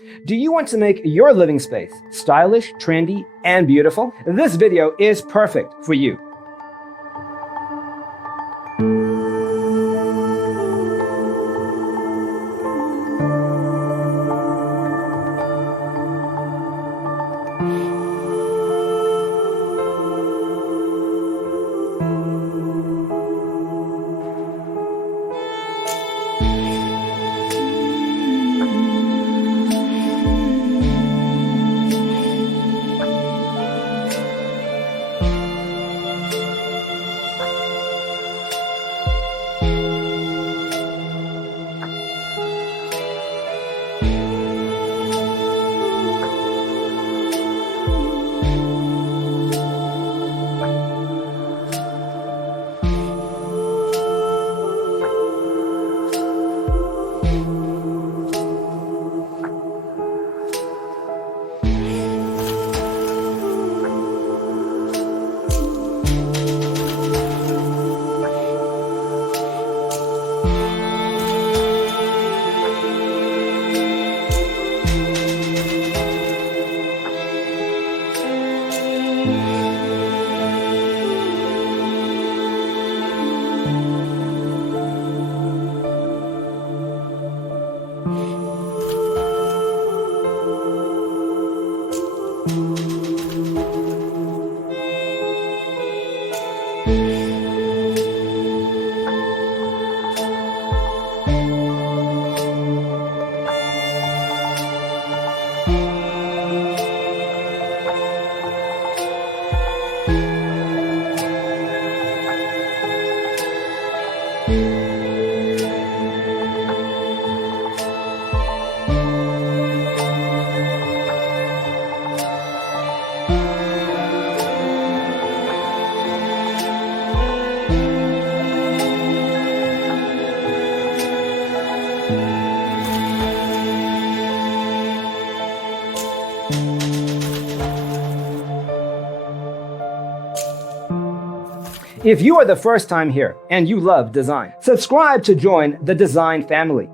Do you want to make your living space stylish, trendy, and beautiful? This video is perfect for you. If you are the first time here and you love design, subscribe to join the design family.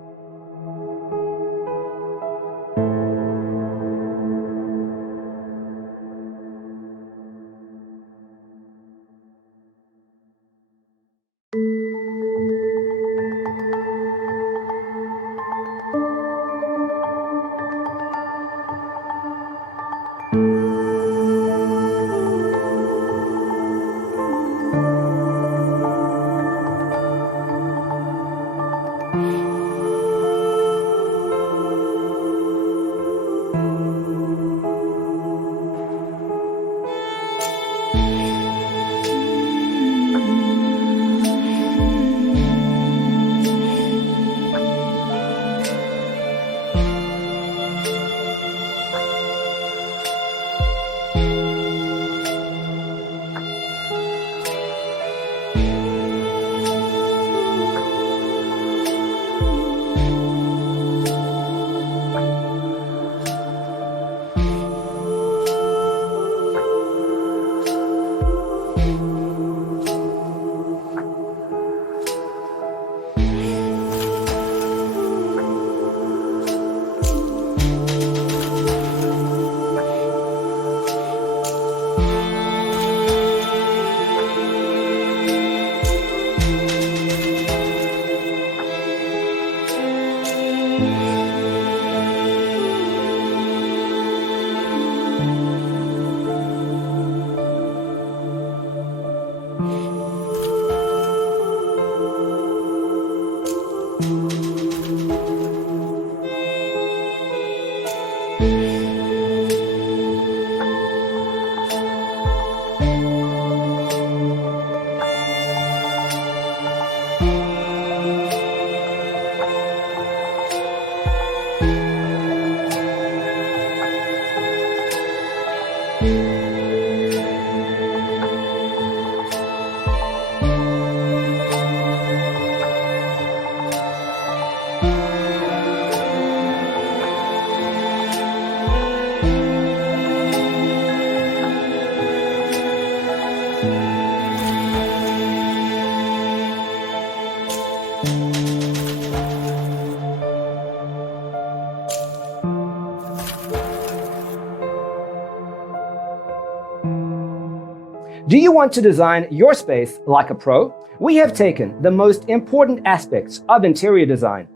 Do you want to design your space like a pro? We have taken the most important aspects of interior design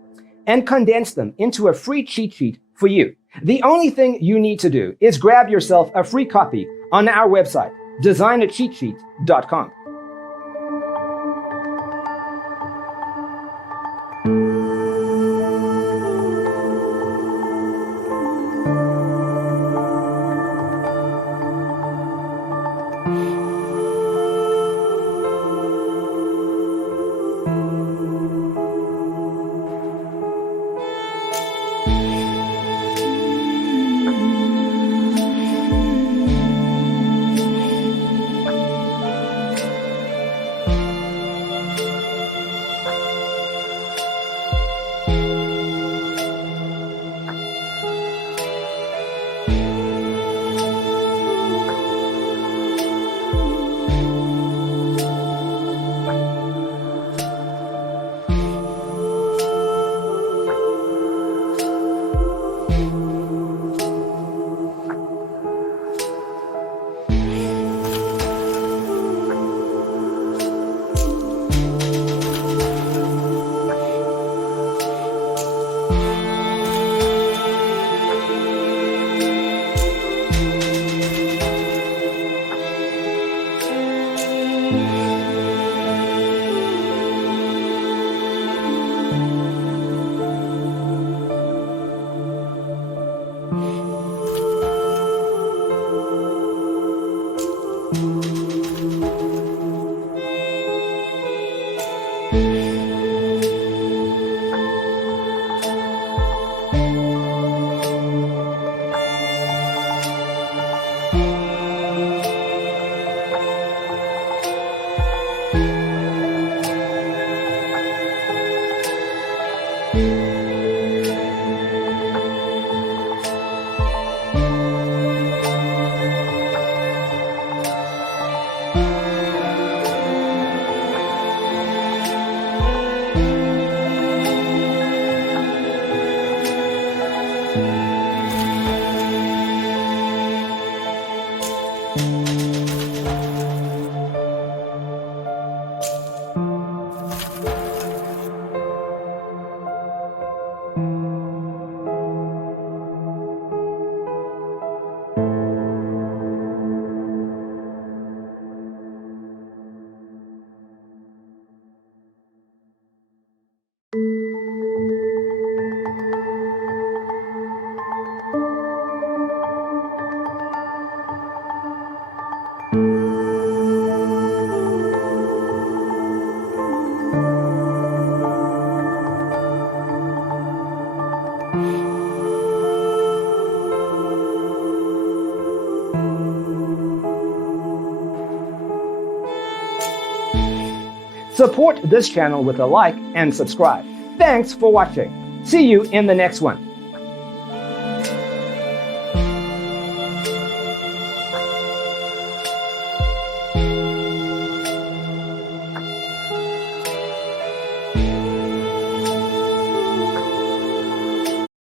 and condensed them into a free cheat sheet for you. The only thing you need to do is grab yourself a free copy on our website, designercheatsheet.com. Support this channel with a like and subscribe. Thanks for watching. See you in the next one.